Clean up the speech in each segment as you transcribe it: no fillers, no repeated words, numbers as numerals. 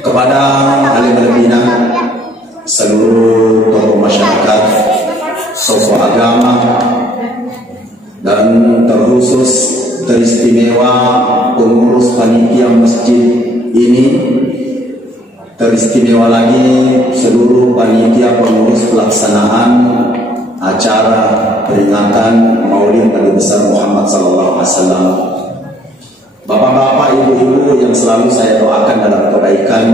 kepada alim pimpinan, seluruh tokoh masyarakat, tokoh agama, dan terkhusus teristimewa pengurus panitia masjid ini, teristimewa lagi seluruh panitia pengurus pelaksanaan acara peringatan Maulid Nabi besar Muhammad SAW. Bapak-bapak, ibu-ibu yang selalu saya doakan dalam kebaikan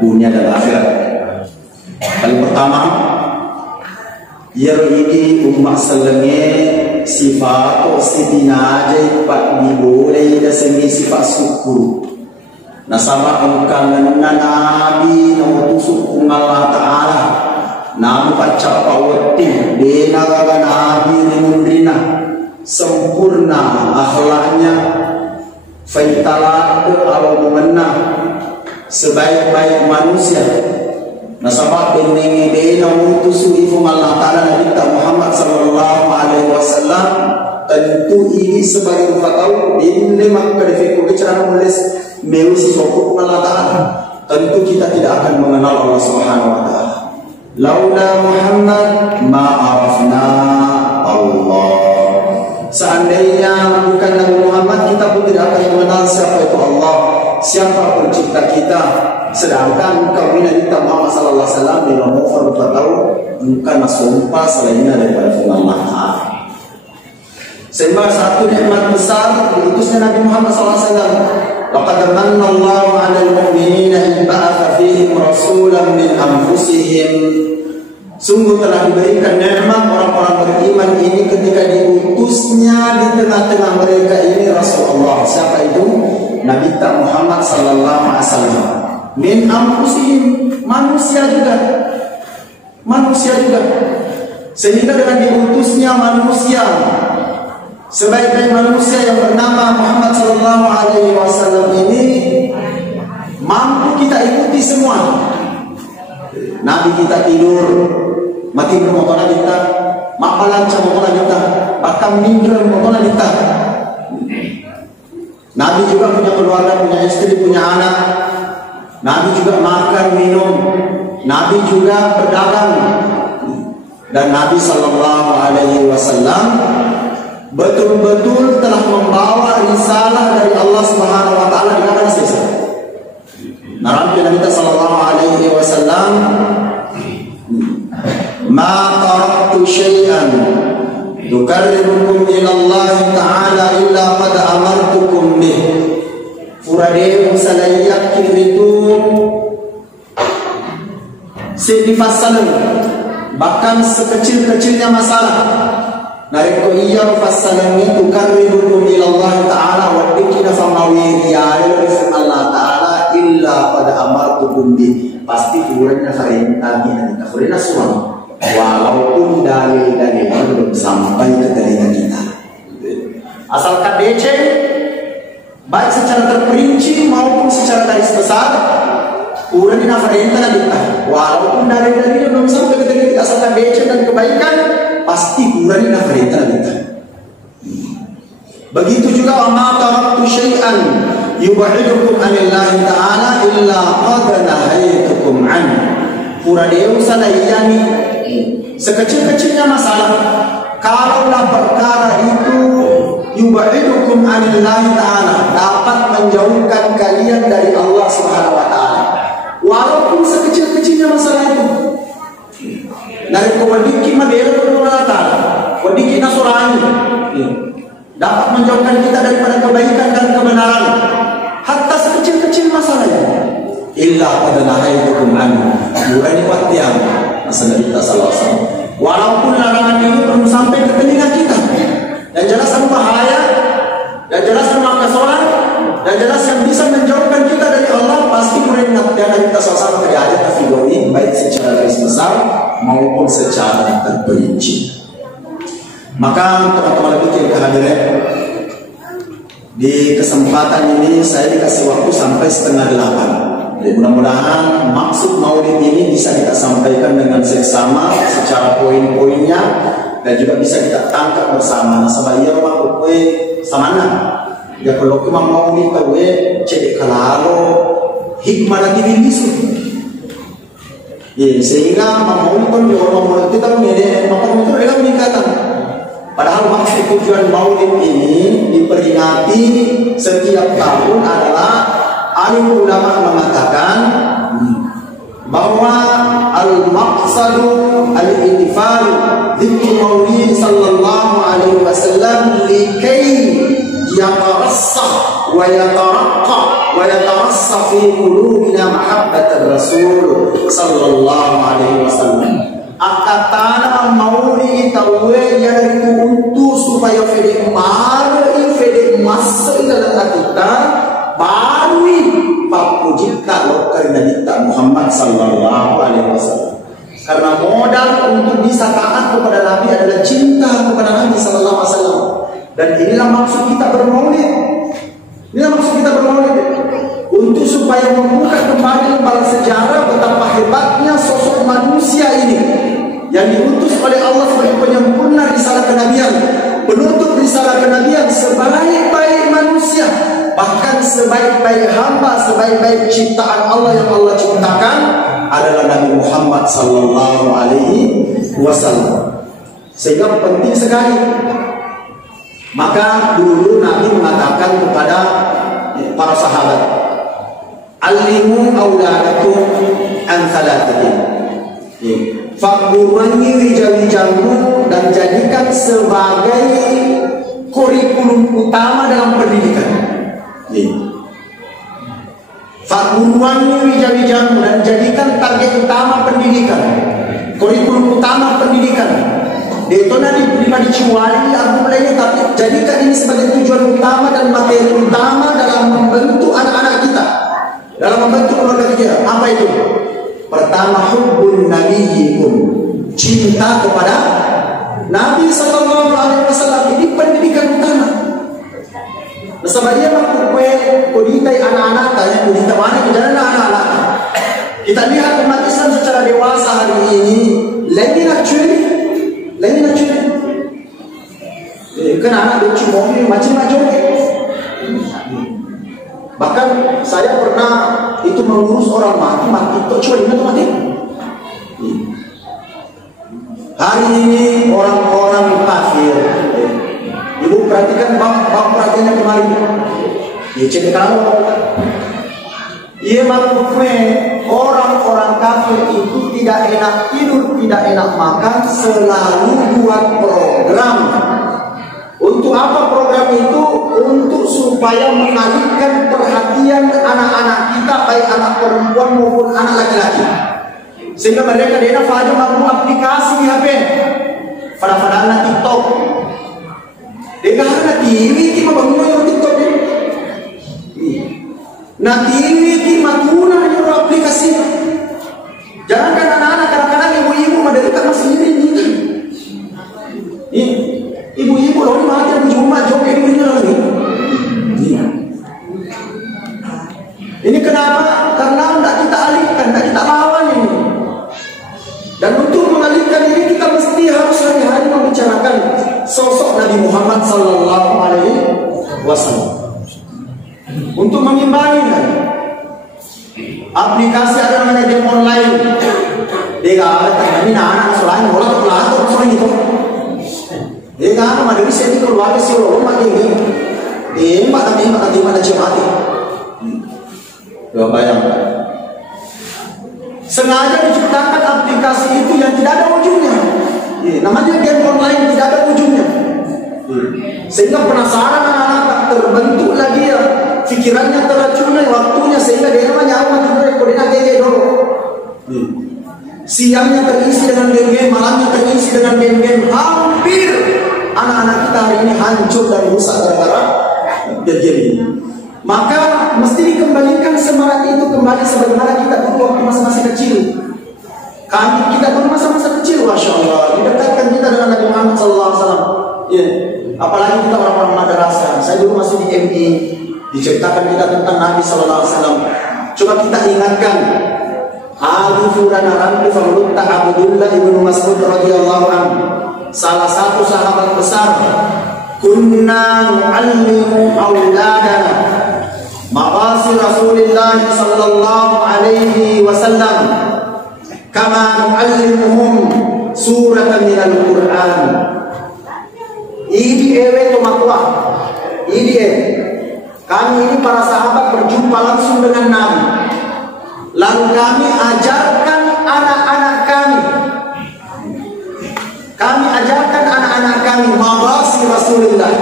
dunia dan akhirat. Paling pertama, yang ini umat selenge sifat atau sitina aja pak diboleh dan seni sifat syukur. Nasabah engkang nabi nautusuk Allah Ta'ala namu pacap pawati denaga nabi mundrina sempurna akhlaknya faitalat kalau memenang sebaik-baik manusia. Nasabah benengi dena utusu ifum Allah Ta'ala Nabi Muhammad sallallahu alaihi wasallam. Tentu ini sebagai kita tahu ini maka defiku bicara menulis mewisi sokuk Allah Ta'ala. Tentu kita tidak akan mengenal Allah Subhanahu wa Ta'ala. Laula Muhammad ma arafna Allah. Seandainya bukan Nabi Muhammad, kita pun tidak akan mengenal siapa itu Allah, siapa pencipta kita. Sedangkan kami Nabi Muhammad sallallahu alaihi wasallam di nomor kita tahu bukan sumpah selainnya daripada firman Allah Ta'ala. Sembah satu nikmat besar diutusnya Nabi Muhammad SAW. Laqad manna Allahu 'alal mu'minina in ba'atha fihim rasulan min anfusihim. Sungguh telah diberikan nikmat orang-orang beriman ini ketika diutusnya di tengah-tengah mereka ini Rasulullah. Siapa itu? Nabi Muhammad sallallahu alaihi wasallam. Min anfusihim, manusia juga. Manusia juga. Sehingga dengan diutusnya manusia, sebaik-baik manusia yang bernama Muhammad sallallahu alaihi wasallam ini mampu kita ikuti semua. Nabi kita tidur, mati bermotoran kita, mapalanca motoran kita, bahkan mindra motoran kita. Nabi juga punya keluarga, punya istri, punya anak. Nabi juga makan, minum. Nabi juga berdagang. Dan Nabi sallallahu alaihi wasallam betul-betul telah membawa risalah dari Allah Subhanahu wa Ta'ala di mana saja. Nabi kita sallallahu alaihi wasallam, ma taraktu syai'an yuqarribukum ila Allah Ta'ala illa qad amartukum bih. Furade musalayak kiritu sedifasalan, bahkan sekecil-kecilnya masalah nareko iya fasalan itu karibukum ila Allah Ta'ala wa dikina famawi ya Allah Ta'ala illa pada amartukum bi. Pasti kurangnya farintah ini kurangnya suami walaupun dalil-dalil belum sampai ke telinga kita. Asalkan DC baik secara terperinci maupun secara garis besar kurangnya farintah kita walaupun dalil-dalil belum sampai ke telinga kita. Asalkan DC dan kebaikan pasti kurangnya farintah kita. Begitu juga wa ma taraktu syai'an yub'idukum anillahi ta'ala illa qad nahaytukum an. Puradeu salayani sekecil-kecilnya masalah, kalaulah perkara itu yub'idukum anillahi ta'ala dapat menjauhkan kalian dari Allah Subhanahu wa Ta'ala, walaupun sekecil-kecilnya masalah itu. Dari kewadiki madera Allah Ta'ala, wadiki nasurani dapat menjauhkan kita daripada kebaikan dan kebenaran, hatta sekecil-kecil masalahnya. Illa pada nahaytukum anhu. Bukan waktu yang masalah kita salah. Walaupun larangan ini belum sampai ke telinga kita, dan jelas bahaya, dan jelas makasuran, dan jelas yang bisa menjauhkan kita dari Allah, pasti mengingat dan kita sama-sama kerja kategori baik secara garis besar maupun secara terperinci. Maka teman-teman lebih kehadiran di kesempatan ini saya dikasih waktu sampai 7:30. Jadi mudah-mudahan maksud maulid ini bisa kita sampaikan dengan seksama secara poin-poinnya dan juga bisa kita tangkap bersama. Nasabah iya rumah kue samana. Ya kalau kita maulid kue cedek kalalo hikmah dan bisu. Sehingga maulid kita menjadi maulid itu adalah peningkatan. Padahal maksud tujuan maulid ini diperingati setiap tahun adalah alim ulama mengatakan bahwa al-maqsadu al-ihtifal dzikr maulid sallallahu alaihi wasallam likay yatarassah wa yataraqqa wa yatarassah fi qulubina mahabbat ar-rasul sallallahu alaihi wasallam. Akatana maulid tawe yang untuk supaya fede maru fede masuk dalam kita baru papujika lo karena kita Muhammad sallallahu alaihi wasallam. Karena modal untuk bisa taat kepada Nabi adalah cinta kepada Nabi sallallahu alaihi wasallam. Dan inilah maksud kita bermaulid. Inilah maksud kita bermaulid. Untuk supaya membuka kembali lembaran sejarah betapa hebatnya sosok manusia ini yang diutus oleh Allah sebagai penyempurna risalah kenabian, penutup risalah kenabian, sebaik-baik manusia, bahkan sebaik-baik hamba, sebaik-baik ciptaan Allah yang Allah ciptakan adalah Nabi Muhammad sallallahu alaihi wasallam. Sehingga penting sekali. Maka dulu Nabi mengatakan kepada para sahabat, "Allimu auladakum an thalathatin." Fakburangi wija-wijamu dan jadikan sebagai kurikulum utama dalam pendidikan. Fakburangi wija-wijamu dan jadikan target utama pendidikan, kurikulum utama pendidikan. Detona dicuali aku mulainya, tapi jadikan ini sebagai tujuan utama dan materi utama dalam membentuk anak-anak kita, dalam membentuk keluarga kita. Apa itu? Pertama, hubbun nabiyyikum, cinta kepada Nabi sallallahu alaihi wasallam. Ini pendidikan utama. Sebab dia mampu kuditai anak-anak tanya kudita mana kejalan anak-anak. Kita lihat umat Islam secara dewasa hari ini lagi nak cuci. Kan anak dia cuma macam-macam. Bahkan saya pernah itu mengurus orang mati itu cuma itu mati. Hari ini orang-orang kafir, ibu perhatikan bang perhatiannya kemarin. Cek kamu, ia maksudnya orang-orang kafir itu tidak enak tidur, tidak enak makan, selalu buat program. Untuk apa program itu? Untuk supaya mengalihkan perhatian anak-anak kita, baik anak perempuan maupun anak laki-laki. Sehingga mereka dia pada mampu aplikasi di HP. Pada anak TikTok. Dia ada TV kita bangun yang TikTok ini. Nah TV kita matuna yang aplikasi. Jangankan anak-anak, kadang-kadang ibu-ibu menderita masih ini. Ibu-ibu loh, ini malah yang cuma joget ini lagi. Ini kenapa? Karena tidak kita alihkan, tidak kita lawan ini. Dan untuk mengalihkan ini kita mesti harus hari-hari membicarakan sosok Nabi Muhammad sallallahu alaihi wasallam. Untuk mengimbangi aplikasi ada namanya game online. Dia kata ini anak selain bola atau selain itu. Dia kata ada bisa itu keluarga si orang ini. Dia tapi mana cemati. Coba bayangkan. Sengaja diciptakan aplikasi itu yang tidak ada ujungnya. Namanya game online tidak ada ujungnya. Sehingga penasaran anak-anak terbentuk lagi ya. Pikirannya teracuni waktunya sehingga dia namanya koordinat dulu. Siangnya terisi dengan game-game, malamnya terisi dengan game-game. Hampir anak-anak kita hari ini hancur dan rusak gara-gara game ini. Maka mesti dikembalikan semangat itu kembali sebagaimana kita dulu waktu masa-masa kecil. Kita dulu masa-masa kecil, masya Allah, didekatkan kita dengan Nabi Muhammad SAW. Apalagi kita orang-orang madrasah. Saya dulu masih di MI, diceritakan kita tentang Nabi SAW. Coba kita ingatkan. Abdullah ibn Mas'ud radhiyallahu anhu, salah satu sahabat besar. Kunna nu'allimu auladana maghasi Rasulullah sallallahu alaihi wasallam kama nu'allimuhum suratan minal Qur'an. Ini ewe to makwa. Ini kami ini para sahabat berjumpa langsung dengan Nabi. Lalu kami ajarkan anak-anak kami. Kami ajarkan anak-anak kami maghasi Rasulullah.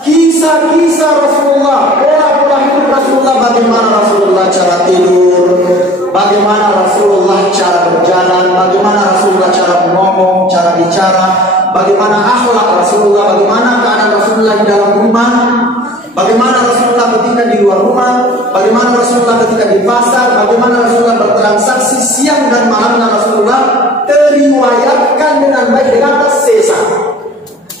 Kisah-kisah Rasulullah, pola-pola hidup Rasulullah, bagaimana Rasulullah cara tidur, bagaimana Rasulullah cara berjalan, bagaimana Rasulullah cara ngomong, cara bicara, bagaimana akhlak Rasulullah, bagaimana keadaan Rasulullah di dalam rumah, bagaimana Rasulullah ketika di luar rumah, bagaimana Rasulullah ketika di pasar, bagaimana Rasulullah bertransaksi siang dan malamnya Rasulullah teriwayatkan dengan baik dengan sesa.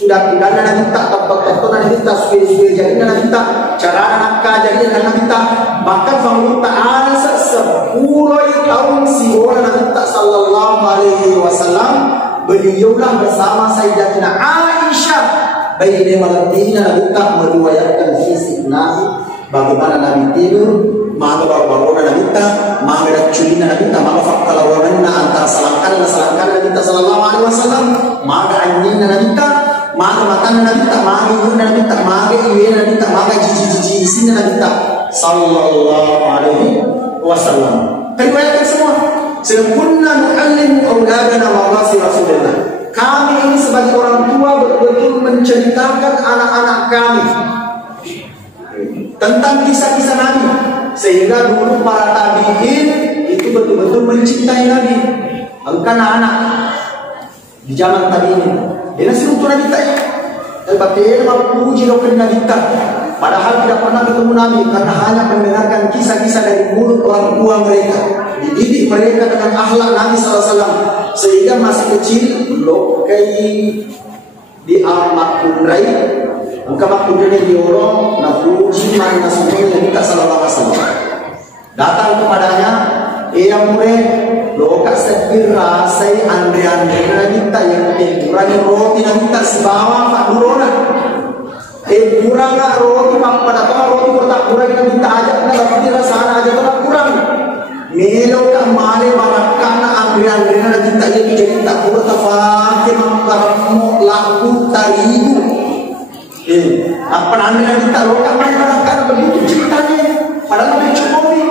Sudah pidana na minta, tempat-tempat na minta, suwe-suwe jadi na minta, cara anak jadi na minta, bahkan pemerintah asa 10 tahun si orang na minta sallallahu alaihi wasallam beliaulah bersama Sayyidatina Aisyah bayi malatina na minta meriwayatkan fisik Nabi, bagaimana Nabi tidur, maka baru-baru na minta, maka daculina na minta, maka fakta lawanan antara salangkan na minta sallallahu alaihi wasallam, maka anjing na minta, maka matan na minta, maka ibu na minta, maka iwe na minta, maka jiji isin na minta sallallahu alaihi wasallam. Riwayatkan semua. Kunna nu'allimu auladana maghasi Rasulullah. Kami ini sebagai orang tua betul-betul menceritakan anak-anak kami tentang kisah-kisah Nabi, sehingga dulu para tabi'in itu betul-betul mencintai Nabi. Engkau anak di zaman tabi'in dia nasi untuk Nabi tanya, terbatin puji rokan Nabi tak. Padahal tidak pernah ketemu Nabi karena hanya mendengarkan kisah-kisah dari mulut orang tua mereka, dididik mereka dengan akhlak Nabi SAW, sehingga masih kecil lokai di al-makundrai, engkau makundrai di orang, na puji mana semuanya Nabi tak sallallahu alaihi wasallam. Datang kepadanya, ia murid loka sedih rasai andre-andre Nabi tak yang kurang roti Nabi tak sebawa pak durona. Kurang roti pada toh roti kotak kurang Nabi tak ajak na tapi rasana aja toh kurang. Melo ka male barakana andre-andre Nabi tak jadi tak kurang tafake mangkaramu laku taribu. Apa andre Nabi tak loka male barakana begitu ceritanya padahal lebih cukupi.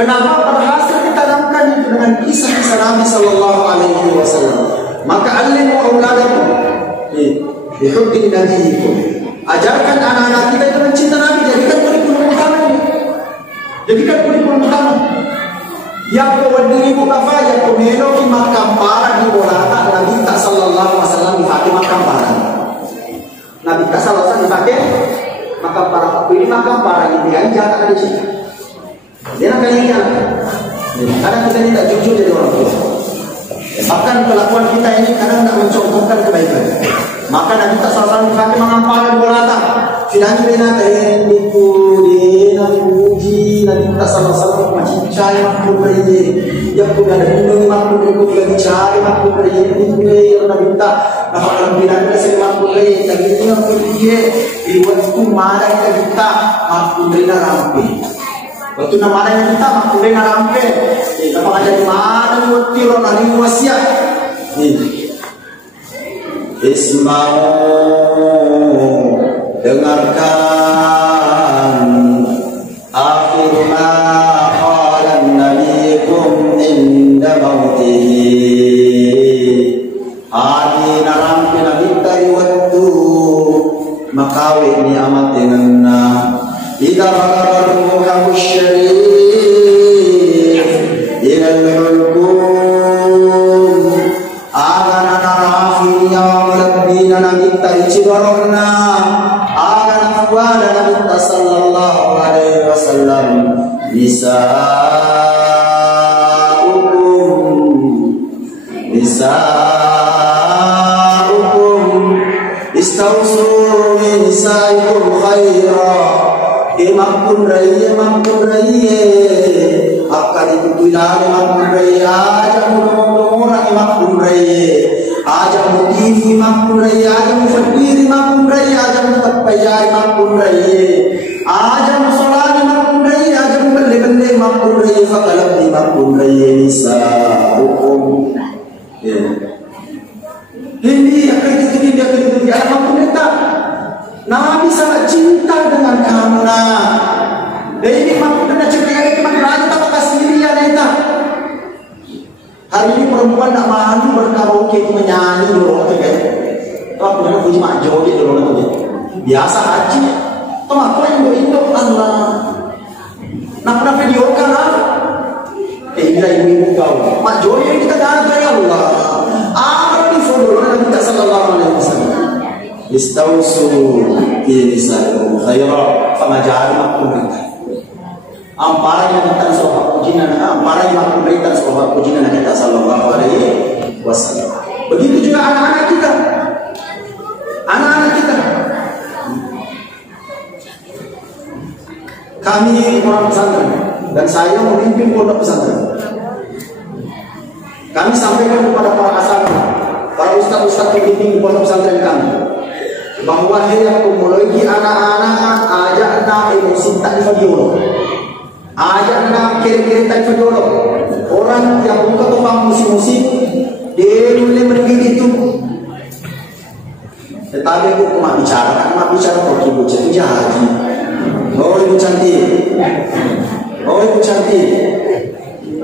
Kenapa? Pada hasil ditanamkan itu dengan kisah-kisah Nabi sallallahu alaihi wasallam. Maka alimu auladakum bihubbi nabiyikum. Ajarkan anak-anak kita itu mencinta Nabi, jadikan kurikulum utama ini. Jadikan kurikulum utama. Yang kewadiribu kafaya kumelo ki makampara di bolata Nabi sallallahu alaihi wasallam dipakai makampara. Nabi sallallahu alaihi wasallam dipakai makampara. Ini makampara ini yang jangan ada di sini. Dia nak kalian kadang kita ini tak jujur jadi orang tua. Bahkan kelakuan kita ini kadang tak mencontohkan kebaikan. Maka Nabi tak salah dipakai mengampalkan bolata. Tidak bina kain itu dia Nabi puji Nabi tak salah macam cari makhluk beri. Yang pun ada lindungi makhluk itu lagi cari makhluk beri itu yang Nabi tak. Nah kalau bina kasih makhluk beri tapi ini yang puji dibuat itu mana kita makhluk beri rampi. Waktu nama yang kita makulen arampe, kita pengajar di mana mutir orang ini wasiat. Isma'u dengarkan akhir ma qala nabiyikum inda mautihi. Hadi narampe nabi tayi waktu makawi ni amat denganna. إذا بلغ روحه الشريف إلى الحلقوم آغانا نرافي يوم ربنا نبيت إجبارنا آغانا فوانا نبيت صلى الله عليه وسلم نساؤكم استوصوا بنسائكم خيرا. Mampun raya akan ditutulah mampun raya aja orang mampun raya aja mutifi mampun raya aja mufadiri mampun raya aja mufadpayai mampun raya makun raya fakalam ni makun raya nisa'ukum. Ini akan dia anak makun kita. Nabi sangat cinta dengan kamu nak. Dan ini makun dan cerita kita raja tak kasih dia neta. Hari ini perempuan nak malu berkaraoke itu menyanyi dulu tu kan. Tuh aku nak puji mak joget dulu tu. Biasa haji. Tuh aku yang Indo Allah. Nak pernah video kan lah. Bila ibu kau mak joget kita dah ada ya Allah. Apa ni follow Nabi kita sallallahu alaihi wasallam. Istausu fi nisaikum khaira famajal makum kita. Ampara yang kita sohab pujinan, ampara yang memberikan sohab pujinan kita sallallahu alaihi wasallam. Begitu juga anak-anak kita. Anak-anak kita. Kami orang pesantren dan saya memimpin pondok pesantren. Kami sampaikan kepada para asatidz, para ustaz-ustaz pembimbing pondok pesantren kami, bahwa yang memulai anak-anak ajak nak emosi tak video. Ajak nak kira-kira tak video. Orang yang buka tukang musik-musik dia boleh berdiri itu. Tetapi aku mak bicara kok ibu jadi. Oh ibu cantik. Oh ibu cantik.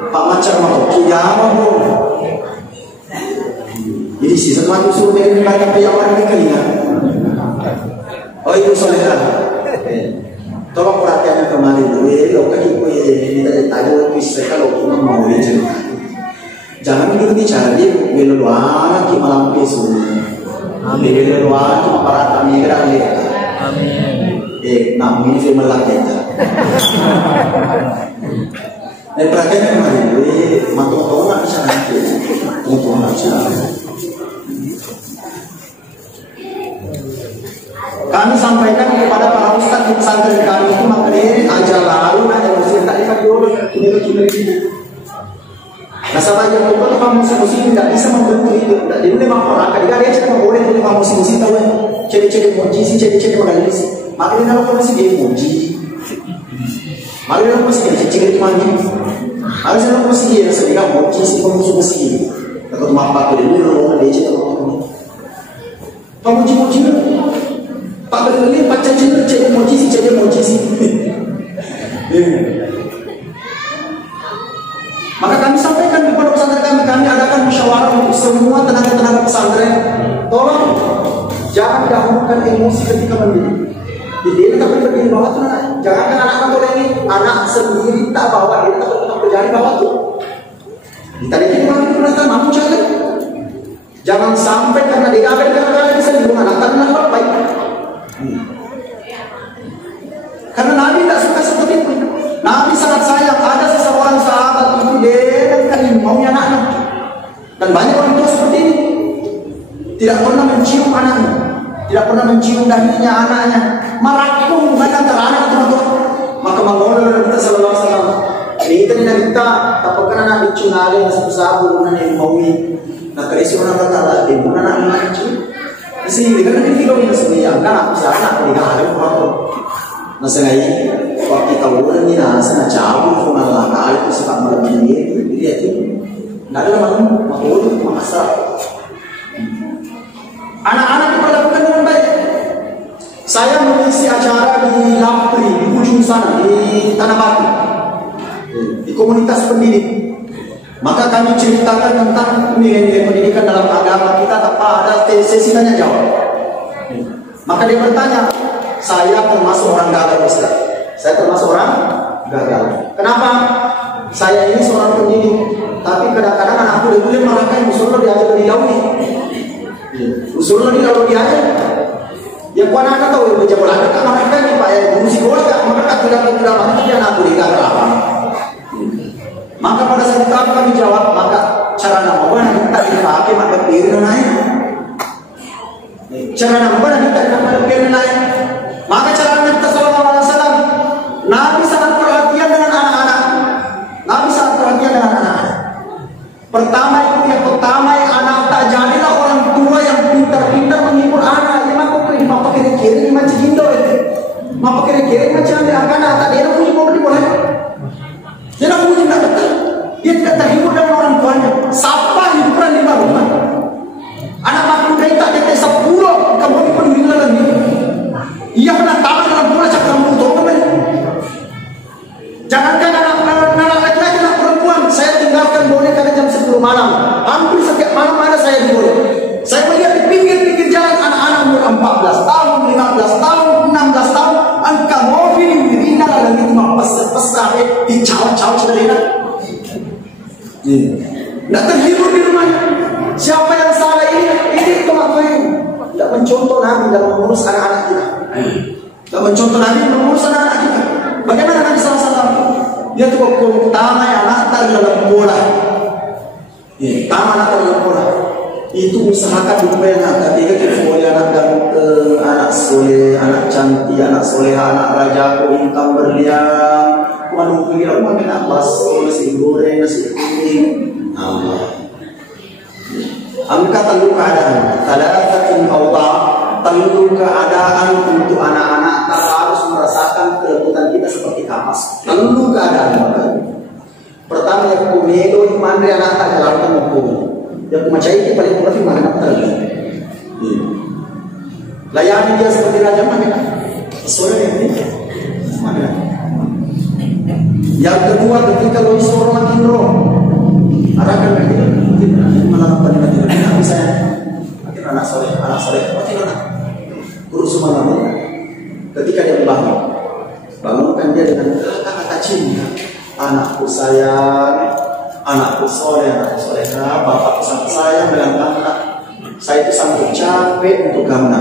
Pak macam mau kiamat bu. Jadi si sesuatu suruh dari mereka yang orang ini. Oh ibu soleha. Tolong perhatiannya kembali dulu. Lo kaki gue minta ditanya bisa kalau cuma mau cerita. Jangan dulu bicara dia beluan ki malam besok. Amin. Beluan ki para kami gerak dia. Amin. Namun ini melakita. Perhatiannya kembali dulu. Matung nak bicara nanti. Matung nak bicara. Kami sampaikan kepada para ustaz di pesantren kami itu mengenai ajar lalu ada muslim tak dapat dulu ini. Nasabah yang betul tukang musik-musik tidak bisa membentuk itu. Tidak boleh masyarakat. Jika dia cakap boleh tukang musik-musik tahu ciri-ciri muji sih, ciri-ciri mengalis. Makanya kalau musik dia muji. Makanya kalau musik dia ciri-ciri mandi. Makanya kalau musik dia sedikit muji sih musik-musik. Kalau cuma apa tu dia orang dia cakap muji-muji. Pak Beli baca cerita muji sih. Maka kami sampaikan kepada pesantren kami adakan musyawarah untuk semua tenaga-tenaga pesantren. Tolong jangan dahulukan emosi ketika mendidik. Jadi kita berdiri bawah tu nak. Jangankan anak-anak boleh ini anak sendiri tak bawa dia tak berjari bawah tu. Kita lihat di mana kita mampu jalan. Jangan sampai karena dia akan kadang-kadang bisa dibunuh anak tak baik. Karena Nabi tidak suka seperti itu. Nabi sangat sayang. Ada seseorang sahabat itu dia kan maunya anaknya. Dan banyak orang tua seperti ini. Tidak pernah mencium anaknya. Tidak pernah mencium dahinya anaknya. Merakung antara anak dan tua. Maka mengolor kita sallallahu alaihi wasallam. Ini kita tak pernah Nabi cunali yang satu sahabat yang maui. Nah kerisi orang berkata, di mana anak mencium? Isi dengan ini kalau kita sebenarnya kan aku sana aku tidak ada apa. Nasengai waktu kita ulang ni nasa na jauh dengan lakal itu sebab malam ini dia itu nggak ada malam makhluk masa anak-anak diperlakukan dengan baik. Saya mengisi acara di Lampri di ujung sana di Tanah Batu di komunitas pendidik. Maka kami ceritakan tentang nilai-nilai pendidikan dalam agama kita tanpa ada sesi tanya jawab. Maka dia bertanya, saya termasuk orang gagal Ustaz. Saya termasuk orang gagal. Kenapa? Saya ini seorang pendidik, tapi kadang-kadang anakku dia merasakan usulnya diajar dari jauh nih. Usulnya kalau diajar, ya kuan anak tahu yang berjabul anak kan mereka ini pak ya musik bola kan mereka tidak mati dia anakku dia gagal apa? Maka pada saat itu kami jawab, maka cara nama kita dipakai maka piring naik. Cara nama kita dipakai piring naik. Maka cara kita sallallahu alaihi wasallam, Nabi sangat perhatian dengan anak-anak. Nabi sangat perhatian dengan anak-anak. Pertama itu yang pertama yang anak tak jadilah orang tua yang pintar-pintar menghibur anak. Ini maka kira-kira macam Indo itu. Maka kira-kira macam dia akan tak dia punya mobil boleh. Dia Dia tidak terhibur dengan orang tuanya. Siapa hiburan di rumah? Anak makhluk kita dia 10 kamu pun bilang lagi. Ia kena tangan dalam bola cakap kamu tahu kan? Jangankan anak laki-laki anak perempuan, saya tinggalkan boneka jam 10 malam. Hampir setiap malam ada saya di bola. Saya melihat di pinggir-pinggir jalan anak-anak umur 14 tahun, 15 tahun, 16 tahun, angka mobil yang dirina dan itu pesah dicawat-cawat sederhana. Tidak terhibur di rumahnya. Siapa yang salah ini? Ini kemarin tidak mencontoh Nabi dalam mengurus anak-anak kita. Tidak mencontoh Nabi mengurus anak-anak kita. Bagaimana Nabi SAW? Dia tuh pertama yang anak dalam bola. Pertama anak dalam bola. Itu usahakan supaya ketika kita boleh anak dan anak soleh, anak cantik, anak soleha, anak raja, income berlian, waduh kira rumah kena bakso, nasi goreng, nasi kuning, Amka tangguh keadaan, tada'atatun awta, tangguh keadaan untuk anak-anak tak harus merasakan kelembutan kita seperti kapas. Tangguh keadaan. Pertama yang kumedo di mandri anak tak jalan temukul. Yang kumacai itu paling kurang mana nak terlalu. Layani dia seperti raja mana? Sore ini mana? Yang kedua ketika lo isoro makin roh, arahkan kita malah apa dengan kita misalnya makin anak sore, makin anak guru semua malam. Ketika dia bangunkan dia dengan kata-kata cinta, anakku sayang. Anakku soleh, anakku soleha, bapakku sangat sayang dengan kamu. Saya itu sanggup capek untuk kamu.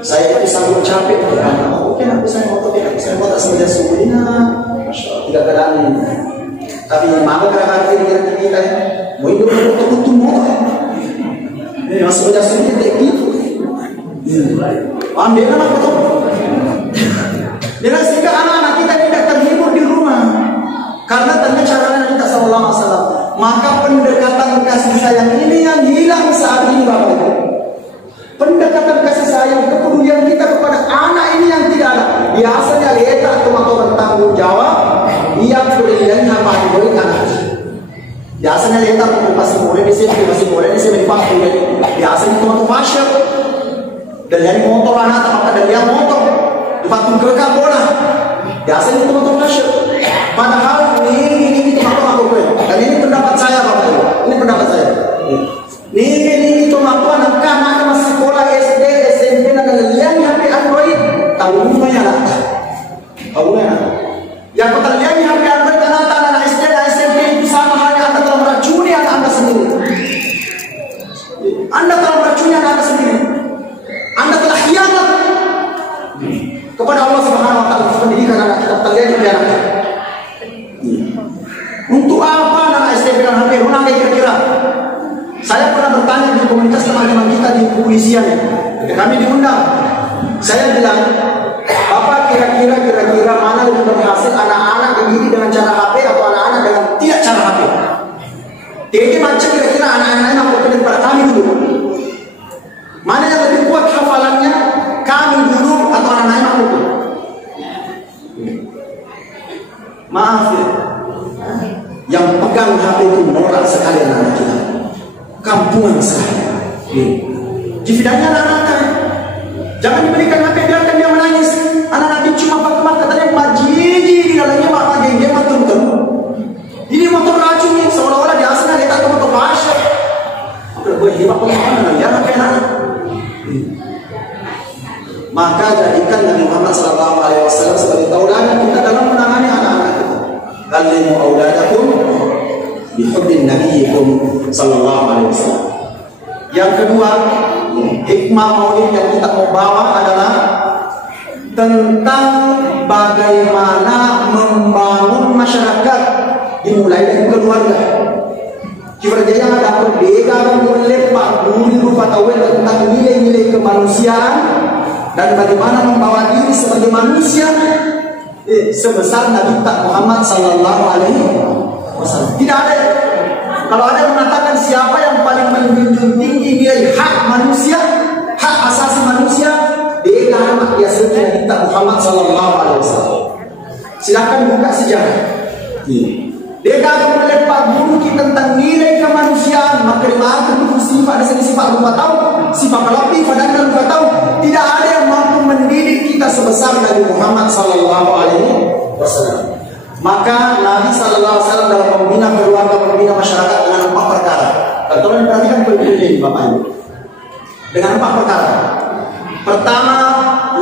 Saya itu sanggup capek untuk kamu. Oke, aku sayang motor, aku sayang motor semenjak subuh ini. Masya Allah, tidak keadaan ini. Tapi maka kadang-kadang kira-kira kita mau hidup untuk motor. Ini masuk semenjak subuh ini gitu. Ambil anak betul. Dengan sehingga anak-anak kita tidak terhibur di rumah. Karena tanya caranya kita sallallahu alaihi wasallam. Maka pendekatan kasih sayang ini yang hilang saat ini Bapak Ibu. Pendekatan kasih sayang, kepedulian kita kepada anak ini yang tidak ada. Biasanya letak atau bertanggung jawab. Ia berikan apa yang boleh anak. Biasanya letak masih boleh di sini, dipakai. Biasanya itu fashion. Dan jadi motor anak maka dia motor dipatung kerekam bola. Biasanya itu motor fashion. Padahal ini tomato aku dan ini pendapat saya Bapak Ibu. Ini pendapat saya. Ini tomato anak-anak masih sekolah SD, SMP dan lain-lain HP Android. Tahu rumahnya anak. Yang kata lihat HP Android anak SD dan SMP itu sama halnya Anda telah meracuni anak Anda sendiri. Anda telah meracuni anak Anda sendiri. Anda telah khianat kepada Allah Subhanahu wa taala pendidikan anak kita terlihat di anak. Untuk apa anak SMP dan HP? Mana kira-kira? Saya pernah bertanya di komunitas teman-teman kita di kepolisian. Ketika kami diundang, saya bilang, Bapak kira-kira mana lebih berhasil anak-anak dididik dengan cara HP atau anak-anak dengan tidak cara HP? Jadi macam kira-kira anak-anak yang berpikir pada kami dulu. Mana yang lebih kuat hafalannya? Kami dulu atau anak-anak dulu? Maaf ya. Yang pegang HP itu norak sekali anak-anak kita. Kampungan sekali. Jividanya anak-anak. Jangan diberikan HP, biarkan dia menangis. Anak-anak itu cuma pakai katanya majiji di dalamnya mak geng-geng betul-betul. Ini motor racun nih, seolah-olah di aslinya dia tak motor pasir. Udah gue hebat pengalaman ya anak-anak. Maka jadikan Nabi Muhammad SAW sebagai tauladan kita dalam menangani anak-anak kita. Kallimu auladakum bihubbin nabiyyikum sallallahu alaihi wasallam. Yang kedua, hikmah maulid yang kita mau bawa adalah tentang bagaimana membangun masyarakat dimulai dari keluarga. Kibarjaya ada berbeda mulai Pak Guru rupa tahu tentang nilai-nilai kemanusiaan dan bagaimana membawa diri sebagai manusia sebesar Nabi Muhammad sallallahu alaihi wasallam. Tidak ada. Kalau ada yang mengatakan siapa yang paling menjunjung tinggi nilai hak manusia, hak asasi manusia, dia anak biasa Nabi Muhammad sallallahu alaihi wasallam. Silakan buka sejarah. Dia akan melepas buruk tentang nilai kemanusiaan. Maka dia akan sifat ada sifat lupa tahu, sifat kelapi pada lupa tahu. Tidak ada yang mampu mendidik kita sebesar Nabi Muhammad sallallahu alaihi wasallam. Maka Nabi sallallahu alaihi wasallam dalam membina keluarga, membina masyarakat dengan 4 perkara. Kalau diperhatikan baik-baik Bapak Ibu. Dengan 4 perkara. Pertama,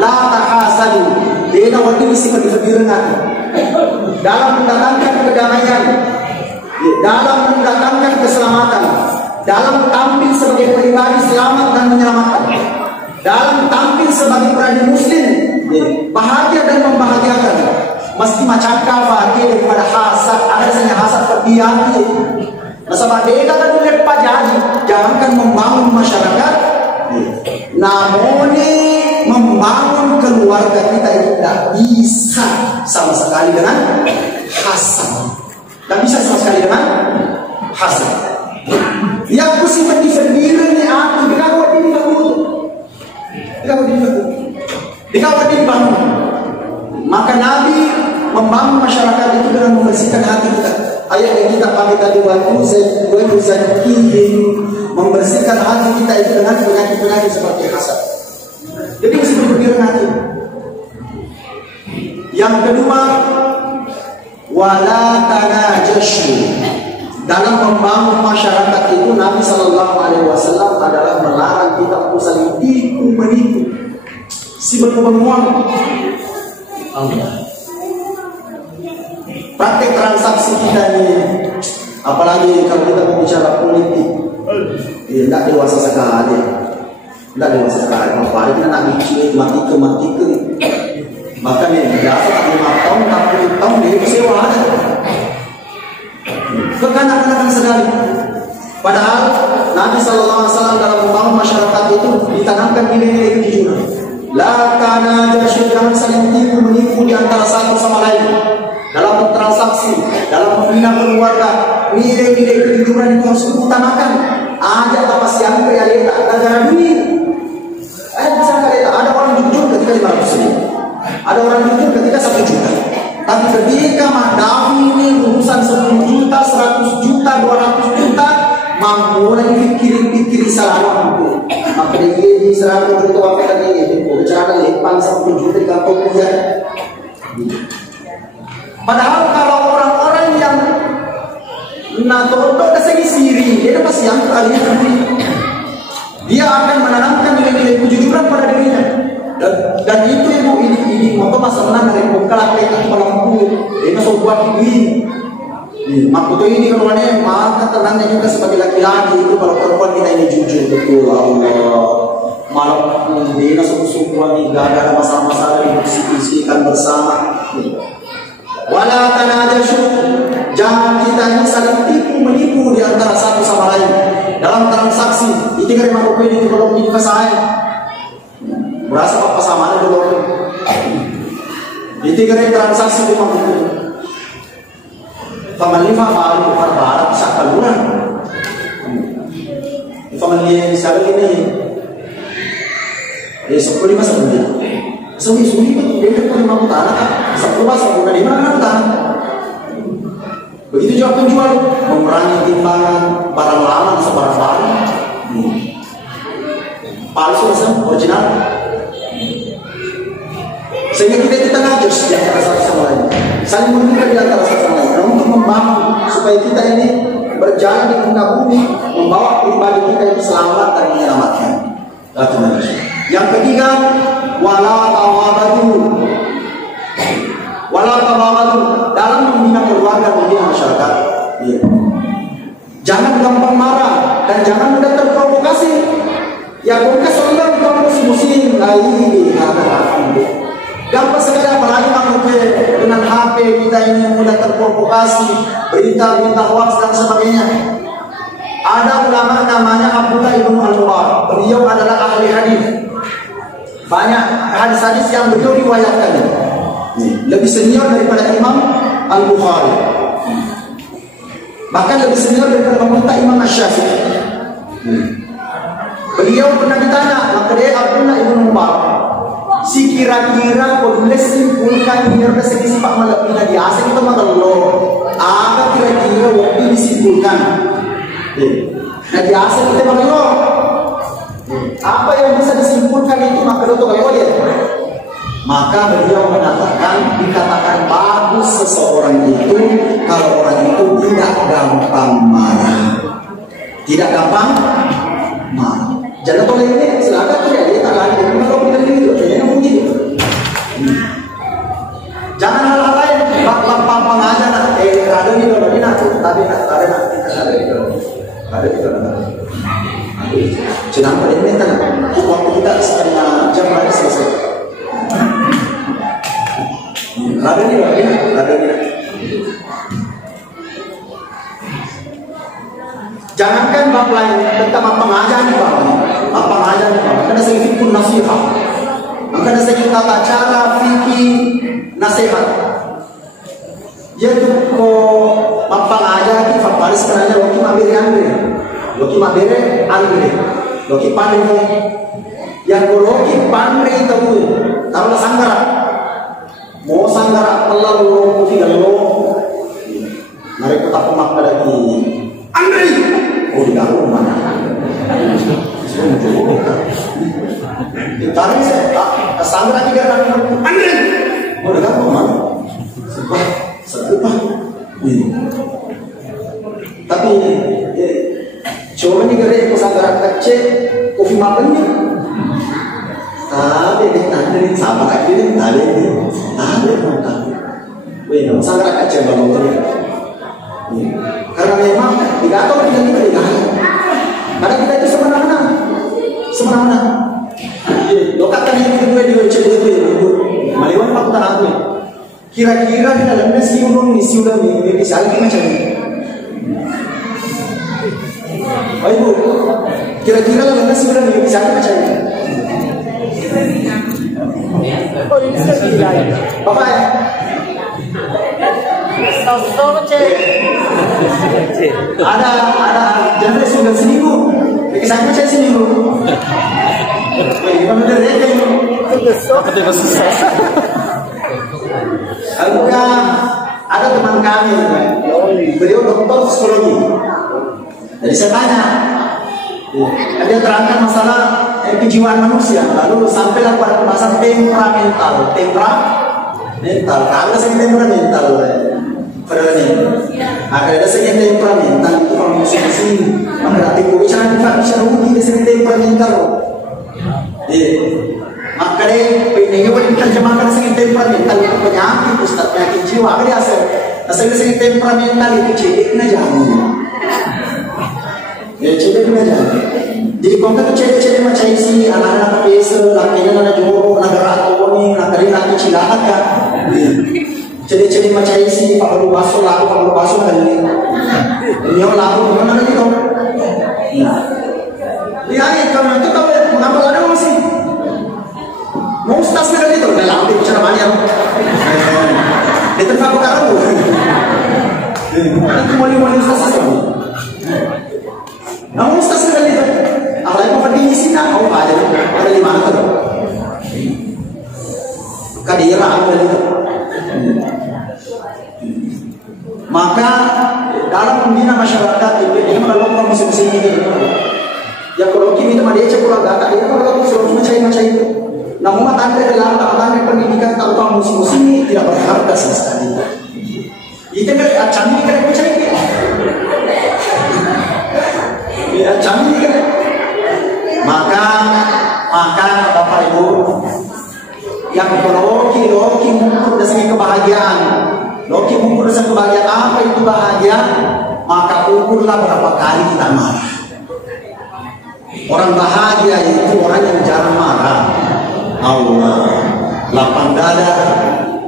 la tahasadu. Dia wajib sifat difikiran dalam mendatangkan kedamaian, dalam mendatangkan keselamatan, dalam tampil sebagai pribadi selamat dan menyelamatkan, dalam tampil sebagai pribadi muslim bahagia dan membahagiakan. Mesti macam bahagia daripada hasad. Ada saja hasad berdiam. Nasabah dia kata dulu pajaji, jangankan membangun masyarakat, namun membangun keluarga kita itu tidak bisa sama sekali dengan hasad. Tidak bisa sama sekali dengan hasad. Yang sifat sendiri ni aku dikawat ini kamu, dikawat ini bangun. Maka Nabi membangun masyarakat itu dengan membersihkan hati kita. Ayat yang kita pakai tadi waktu membersihkan hati kita itu dengan penyakit-penyakit seperti hasad. Jadi mesti berpikiran hati. Yang kedua, wala tanajashu. Dalam membangun masyarakat itu Nabi sallallahu alaihi wasallam adalah melarang kita untuk saling tipu-menipu. Si berkebenuan Allah. Praktek transaksi kita ini, apalagi kalau kita berbicara politik, tidak dewasa sekali. Tidak dewasa sekali. Apalagi kita nak bikin mati ke. Bahkan yang biasa tak 5 tahun, 40 tahun dia sewa ada. Kekanak-kanakan sekali. Padahal Nabi sallallahu alaihi wasallam dalam membangun masyarakat itu ditanamkan nilai-nilai kejujuran. La tanajashu, jangan saling tipu menipu di antara satu sama lain. Dalam bertransaksi, dalam membina keluarga, nilai-nilai kejujuran itu harus diutamakan. Ada apa siang realita negara dunia. Bisa realita. Ada orang jujur ketika 500 ribu, ada orang jujur ketika 1 juta. Tapi ketika madam ini urusan 10 juta, 100 juta, 200 juta, mampu lagi pikir salah mampu. Maka dia di 100 juta apa tadi ini? Bicara lepas 10 juta di kantongnya. Padahal kalau orang-orang yang natoto kesegi siri, dia pasti yang kali dia akan menanamkan nilai-nilai kejujuran pada dirinya. Dan itu ibu ini apa masalah dari bengkak itu melampu, dia masuk buat ini. Maksudnya ini kalau ada maka tenangnya juga sebagai laki-laki itu kalau perempuan kita ini jujur betul Allah. Malam dia suku-sukuan ini gak ada masalah-masalah yang disisikan bersama. Wala tanajashu, jangan kita ini saling tipu menipu di antara satu sama lain dalam transaksi. Itu kan memang opini itu belum ini saya. Berasa apa sama ada belum? Itu kan transaksi memang itu. Famalima baru berbarat sakaluran. Famalnya sekali ini. Sepuluh lima sebenarnya. Suri-suri itu dia kan memang tanah kan. Sepuluh bukan di mana tanah. Begitu juga penjual mengurangi timbangan barang lama sebarang baru. Palsu rasanya original. Sehingga kita di tengah jus di antara satu sama lain, saling menunjukkan di antara satu sama lain. Untuk membangun supaya kita ini berjalan di muka bumi, membawa pribadi kita itu selamat dan menyelamatkan. Yang ketiga, wala tawabadu dalam membina keluarga, membina masyarakat. Jangan gampang marah dan jangan mudah terprovokasi. Ya bukan seorang kamu musim lagi gampang sekali, apalagi dengan HP kita ini mudah terprovokasi, berita-berita hoax dan sebagainya. Ada ulama namanya Abdullah ibn Al-Mubarak. Beliau adalah ahli hadis. Banyak hadis-hadis yang beliau riwayatkan. Lebih senior daripada Imam Al-Bukhari. Bahkan lebih senior daripada Imam Asy-Syafi'i. Beliau pernah ditanya, maka dia Abdullah ibn Mubarak, si kira-kira boleh simpulkan biar segi sifat malapina di asing itu magallo. Apa kira-kira respon itu kalau orang itu tidak gampang marah. Tidak gampang marah. Jangan boleh ini silakan tuh ya, dia tak lagi. Kalau kita itu, dia mungkin. Jangan hal-hal lain. Bang aja nak. Ada ni kalau ni nak. Tapi nak ada nak. Ada kita. Jangan pada ini kan. Waktu kita setengah jam lagi selesai. Ada ni. Jangankan bab lain tentang pengajaran di bawah ni. Pengajaran di bawah. Ada sedikit pun nasihat. Ada sedikit tata cara fikih nasihat. Yaitu ko pengajaran di Faris sebenarnya Loki mabere Andre. Loki pandai. Yang Loki pandai tahu. Tahu sanggara. Mau sanggara Allah lo lo. Mereka tak pemak lagi. Andre. Oh di dalam mana? Ditarik saya, sambil lagi dia nak Andre. Oh di dalam mana? Sebab, tapi coba ni kerja pesantren kecil, kopi makan ni. Tapi dia nak ni sama lagi ni, ada macam. Weh, pesantren kecil baru tu. Karena memang tidak tahu kita. Karena kita itu semena-mena. Lokatkan ini kita di cerita itu. Maliwan aku tak tahu. Kira-kira di dalamnya si ulung ni bisa lagi macam ni. Oh ibu, kira-kira dalamnya si ulung ni bisa lagi macam ni. Oh ini sudah Bapak ya. Ada jangan sudah seminggu. Kisah macam seminggu. Gimana dari itu? Apa susah? Ada teman kami, beliau doktor psikologi. Jadi saya tanya, dia terangkan masalah kejiwaan manusia. Lalu sampailah pada pembahasan temperamental. Kalau saya temperamental, ada saya temperamental itu kalau musisi, maka nanti bicara rugi di sini temperamental. Maka ini boleh terjemahkan segi temperamental itu penyakit, Ustaz, penyakit jiwa. Ada asal segi temperamental itu cedek aja. Jadi kalau kita cedek macam isi anak-anak biasa, lakinya anak jorok, negara atau ni, laki cilahat kan. Cedek macam isi, pak baru basuh kan ni. Dia lalu mana lagi kau? Lihat kamu itu tahu mengapa ada masih? Mau ustaz sekali itu dalam bicara banyak. Di tempat kamu. Itu mulai ustaz sekali. Mau ustaz sekali itu. Apalagi mau pergi sini nak kau aja. Ada di mana tu? Kadira ada itu. Maka dalam pembina masyarakat itu kalau musim-musim ini ya kalau kita minta dia cekul agak dia kalau suruh macam itu. Namun tanda dalam tanda pendidikan tanpa musim-musim ini tidak berharga sama sekali. Itu kan canggih kan macam ini. Ya canggih kan. Maka Bapak Ibu yang Loki mengukur dari kebahagiaan. Loki mengukur dari kebahagiaan apa itu bahagia? Maka ukurlah berapa kali kita marah. Orang bahagia itu orang yang jarang marah. Allah, lapang dada,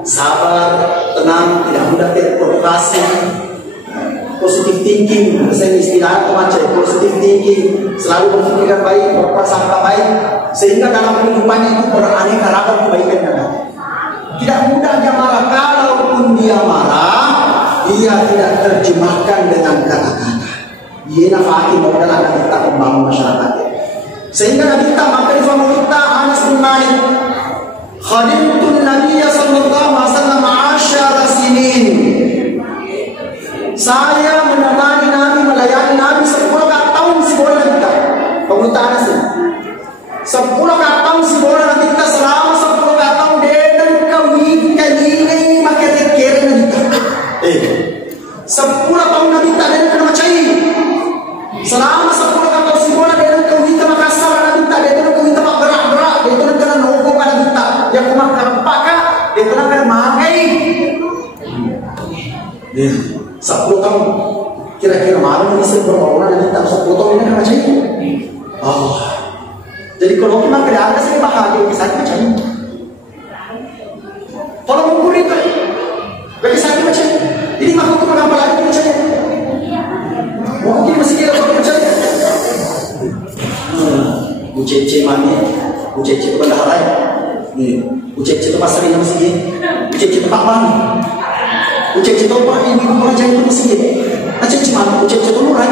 sabar, tenang, tidak mudah terprovokasi, positive thinking, saya istilah macam positive thinking, selalu berpikir baik, berprasangka baik, sehingga dalam kehidupannya itu beraneka ragam kebaikan ada. Tidak mudah dia marah, kalaupun dia marah, dia tidak terjemahkan dengan kata-kata. Dia nafaki modal akan kita membangun masyarakat. Sehingga Nabi kita maka di kita Anas bin Malik, khadimtu Nabiya sallallahu alaihi wasallam 10 sinin. Saya menemani Nabi, melayani Nabi 10 tahun sebulan kita. Pemerintah Anas 10 tahun sebulan kita selama 10 tahun dan kami nilai maka terkira kita. 10 tahun Nabi tak ada kena macai. Selama 10 tahun kau simbola dia nak kau kita Makassar Nabi tak dia nak kau kita berak-berak dia nak kena nongko pada kita. Yang kumah kerpak kah dia nak kena mangai. 10 tahun kira-kira malam ini berapa Nabi tak 10 tahun ini kena macai. Jadi kalau kita kerja ada saya bahagia bisa macam. Kalau mengukur itu, bagi saya macam. Ini makhluk itu apa lagi macam? Mungkin masih ada apa macam? Ucece mani, ucece bendahara. Ucece itu pasar ini masih. Ucece itu pak bang. Ucece itu apa ini orang jadi itu masih. Ucece mana? Ucece itu murah.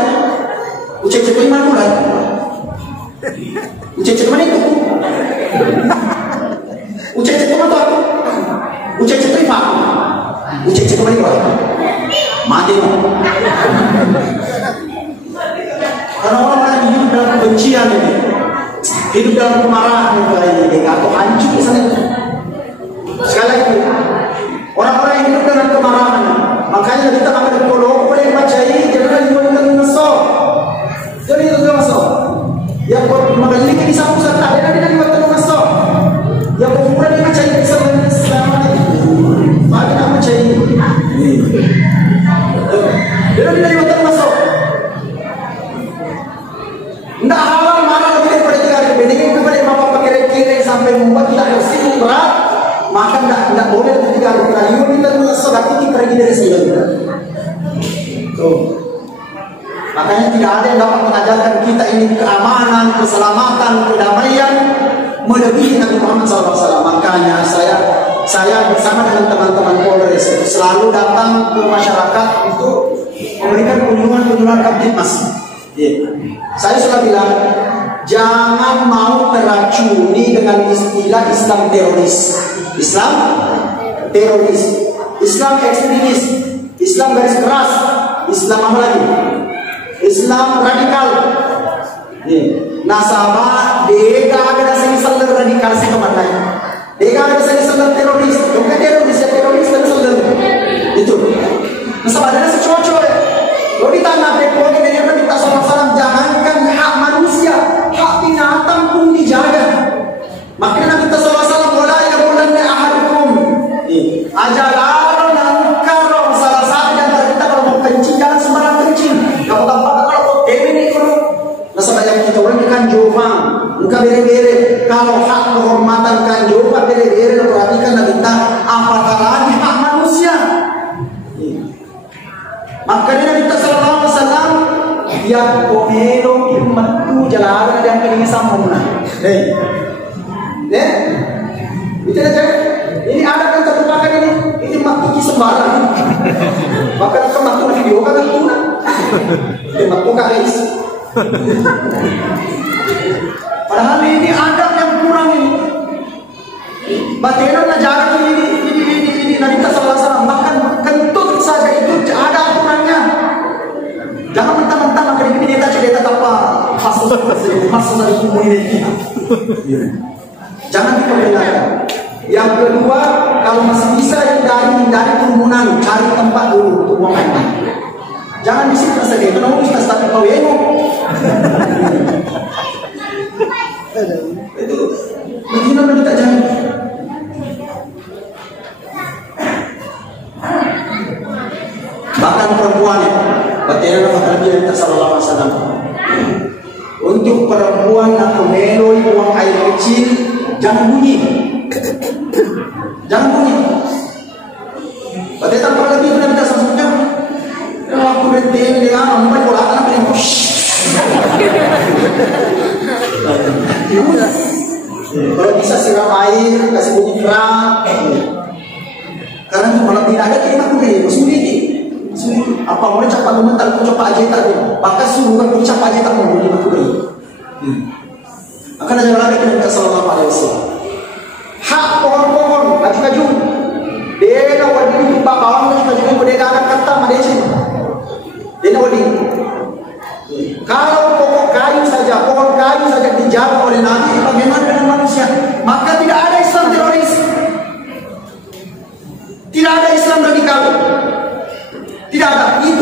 Ucece itu mana murah? Ucece mana itu? Ucece itu apa? Ucece itu apa? Ucece itu mana? Mati. Karena orang hidup dalam kebencian ini, hidup dalam kemarahan ini, atau hancur di sana. Sekali lagi, orang-orang yang hidup dalam kemarahan, makanya kita akan bertolong oleh macai, jangan dibuatkan ngesok. Jadi itu ngesok. Yang mengalihkan di sapu serta ada nanti buat masuk. Yang kemudian dia macam bisa selama ini. Bagi nak macam ini. Dia nanti buat masuk. Tidak halal marah lebih daripada 3 hari. Bedanya kepada bapak pakai kiri sampai membuat kita bersih berat, maka tidak boleh lebih 3 hari. Kalau kita masuk tapi kita pergi dari sini. Tuh. Makanya tidak ada yang dapat mengajarkan kita ini keamanan, keselamatan, kedamaian melebihi Nabi Muhammad SAW. Makanya saya bersama dengan teman-teman Polres selalu datang ke masyarakat untuk memberikan kunjungan Kamtibmas. Saya sudah bilang jangan mau teracuni dengan istilah Islam teroris, Islam teroris, Islam ekstremis, Islam garis keras, Islam apa lagi? Islam radikal. Nasabah dega ada selisal radikal sekamar lain. Dega ada selisal teroris. Bukan teroris ya teroris dan selisal. Itu. Nasabah ada secoco ya. Kalau ditanya pekon ini Nabi SAW jangankan hak manusia, hak binatang pun dijaga. Makanya Nabi SAW wala yaqulanna ahadukum. Ajalah nangkar salah satu yang kita kalau mau kencing jangan sembarang kencing. Kalau tampak kalau ini nasabah yang kita orang kan jovang, enggak bere-bere. Kalau hak kehormatan kan jovang bere-bere perhatikan dan kita apakah lagi hak manusia. Makanya Nabi sallallahu alaihi wasallam dia komelo kimatu jalan dan kening sambungna. Itu aja. Ini ada kan terlupakan ini matuki sembarang. Bahkan kalau matu video kan tuna. Matu guys. Padahal ini adab yang kurang ini. Bagaimana jarak ini Nabi sallallahu alaihi wasallam bahkan kentut saja itu ada aturannya. Jangan mentang-mentang maka ini dia cerita apa masuk dari komunitas. Jangan diperdengarkan. Yang kedua, kalau masih bisa hindari kerumunan, cari tempat dulu untuk buang air. Jangan di situ saja, itu nomor kita start kau ya. Itu bagaimana kita jangan. Bahkan perempuan ya, bagaimana kata Nabi sallallahu alaihi wasallam. Untuk perempuan yang meloi buang air kecil, jangan bunyi. Jangan bunyi. Pada tanpa lagi itu Nabi SAW waktu berhenti dia membuat bola tanah yang kalau bisa siram air, kasih bunyi kerak. Karena itu malah tidak ada kiriman bunyi, sulit. Apa boleh cepat memental ku coba aja tak maka suruh ku coba aja tak mau bunyi betul. Akan ada lagi Nabi sallallahu alaihi wasallam. Hak pohon-pohon lagi kaju. Dia wadi di bawah lagi kaju berdeka akan kata madesi. Dia wadi. Kalau pohon kayu saja dijaga oleh Nabi, bagaimana dengan manusia? Maka tidak ada Islam teroris. Tidak ada Islam radikal. Tidak ada. Itu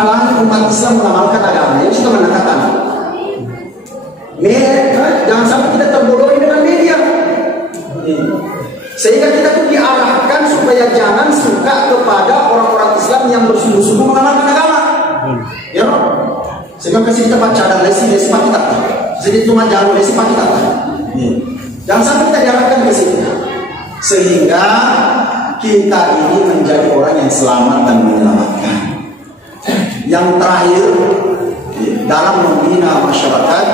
menghalangi umat Islam mengamalkan agama. Yang kita menangkapkan. Jangan sampai kita terbodohi dengan media. Sehingga kita tuh diarahkan supaya jangan suka kepada orang-orang Islam yang bersungguh-sungguh mengamalkan agama. Ya, sehingga kasih kita baca dan lesi pak kita. Jadi cuma jangan lesi pak kita. Jangan sampai kita diarahkan ke situ. Sehingga kita ini menjadi orang yang selamat dan menyelamatkan. Yang terakhir dalam membina masyarakat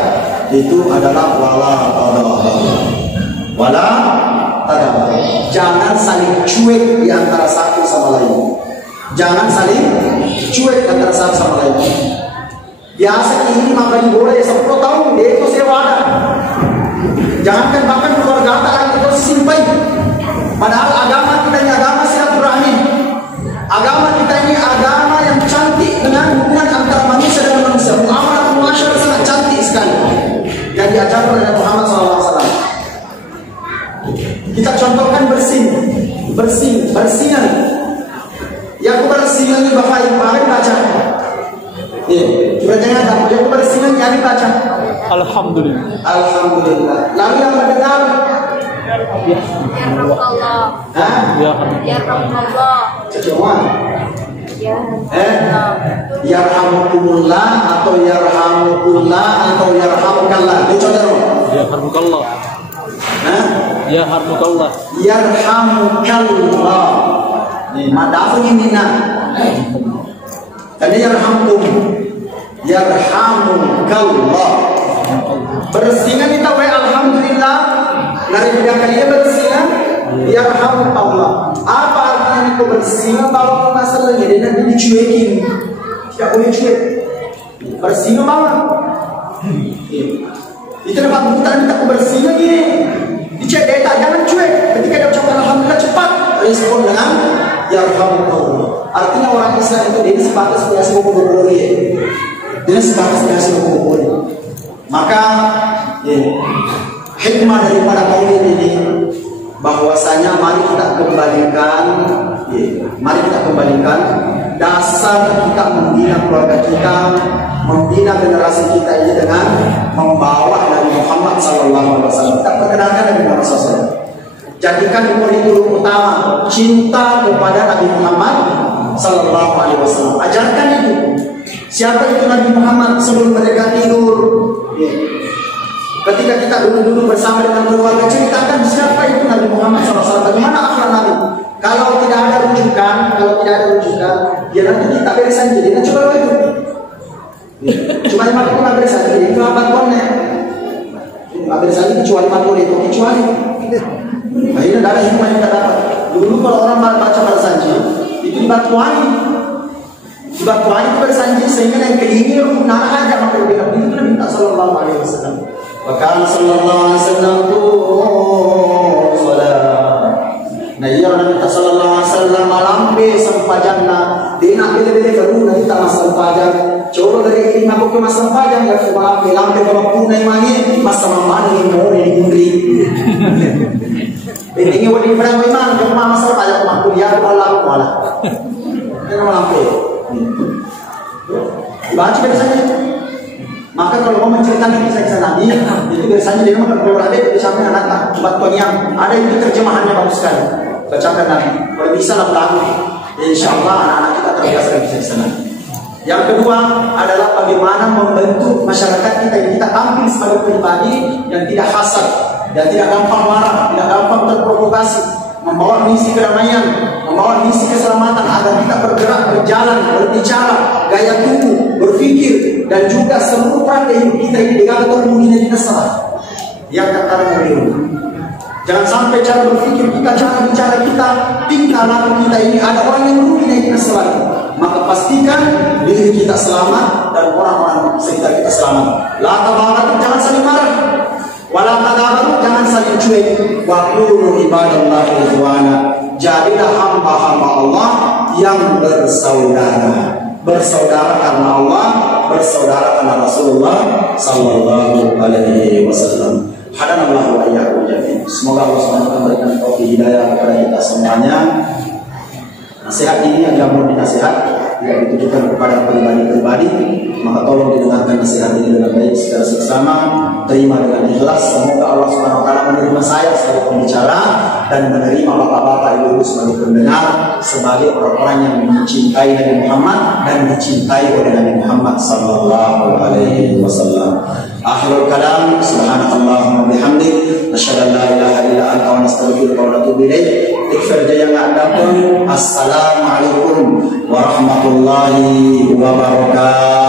itu adalah wala tadabar. Jangan saling cuek di antara satu sama lain. Jangan saling cuek antara satu sama lain. Biasa ini makan boleh 10 tahun dia itu sewa ada. Jangankan bahkan keluarga kita itu simpai. Padahal agama kita ini agama silaturahmi. Agama kita ini agama yang cantik dengan hubungan antara manusia dan manusia. Muamalah masyarakat sangat cantik sekali yang diajarkan oleh Muhammad SAW. Kita contohkan bersingan. Yang bersingan ini bapak baca. Kita jangan ada yang bersingan yang baca. Alhamdulillah. Alhamdulillah. Lalu yang mendengar. Ya Rabbullah. Ya Rabbullah. Cuma. Ya. Yarhamukumullah atau yarhamukullah atau yarhamukallah. Ini contoh. Yarhamukallah. Yarhamukallah. Yarhamukallah. Ini madafnya minna. Tadi yarhamukum. Yarhamukallah. Bersingan kita wa alhamdulillah. Nari tiga kali bersingan. Yarhamukallah. Apa artinya itu bersingan? Bahwa masalahnya dia nanti dicuekin. Tidak boleh cuek. Bersingan bawah. Itu dapat putaran kita bersingan gini. Dicek data jangan cuek. Ketika dia ucapkan alhamdulillah cepat respon dengan yarhamukallah. Artinya orang Islam itu dia sebatas biasa mengumpulkan. Dia sebatas biasa mengumpulkan. Maka hikmah daripada maulid ini bahwasanya mari kita kembalikan dasar kita membina keluarga kita, membina generasi kita ini dengan membawa Nabi Muhammad SAW. Kita perkenalkan Nabi Muhammad SAW. Jadikan kurikulum utama cinta kepada Nabi Muhammad SAW. Ajarkan itu. Siapa itu Nabi Muhammad sebelum mereka tidur? Ketika kita duduk bersama dengan keluarga, ceritakan siapa itu Nabi Muhammad SAW. Bagaimana akhlak Nabi? Kalau tidak ada rujukan, dia nanti kita beres saja. Dia coba itu. Cuma 50 beres saja. Itu apa tuannya? Beres saja kecuali 40 kecuali. Nah ini adalah hikmah yang kita dapat. Dulu kalau orang baca bersanji, itu dibatuani. Dibatuani itu bersanji sehingga yang keinginan untuk narah aja maka lebih itu Nabi Sallallahu Alaihi Wasallam. Maka Sallallahu Alaihi Wasallam itu nah iya Nabi Sallallahu Alaihi Wasallam malampe sampajana dia nak bela-bela baru Nabi tak masam pajang coba dari ini aku ke masam pajang ya sebab lampe bawa punai mani masam mani mau di negeri ini wadi perang iman ke masam pajang aku dia Allah wala ini malampe baca biasanya. Maka kalau mau menceritakan kisah-kisah Nabi itu biasanya dia makan keluar ada di samping anak batuan yang ada itu terjemahannya bagus sekali. Bacakan Nabi. Kalau bisa lah lagu. Insya Allah anak-anak kita terbiasa dengan kisah-kisah Nabi. Yang kedua adalah bagaimana membentuk masyarakat kita yang kita tampil sebagai pribadi yang tidak hasad, yang tidak gampang marah, tidak gampang terprovokasi, membawa misi kedamaian, membawa misi keselamatan agar kita bergerak, berjalan, berbicara, gaya tubuh, berpikir, dan juga seluruh peran hidup kita ini dengan terhubungnya kita salah. Yang kata Nabi, jangan sampai cara berpikir kita, cara bicara kita, tingkah laku kita ini ada orang yang merugikan kita selalu. Maka pastikan diri kita selamat dan orang-orang sekitar kita selamat. La tabaghadu, jangan saling marah. Wala tadabaru, jangan saling cuek. Wa qulu ibadallahi ikhwana, jadilah hamba-hamba Allah yang bersaudara. Bersaudara karena Allah, bersaudara karena Rasulullah Sallallahu Alaihi Wasallam. Hadanallahu wa iyyakum jami'an. Semoga Allah SWT memberikan taufik hidayah kepada kita semuanya. Nasihat ini adalah murni nasihat tidak ditujukan kepada pribadi-pribadi, maka tolong didengarkan nasihat ini dengan baik secara seksama, terima dengan ikhlas. Semoga Allah Subhanahu wa taala menerima saya sebagai pembicara dan menerima bapak-bapak ibu-ibu sebagai pendengar, sebagai orang-orang yang mencintai Nabi Muhammad dan dicintai oleh Nabi Muhammad sallallahu alaihi wasallam. Akhirul kalam, subhanakallahumma bihamdik, asyhadu an la ilaha illa anta wa nastaghfiruka wa natubu ilaik. Ikhfar jaya ngadakeun. Assalamualaikum warahmatullahi wabarakatuh.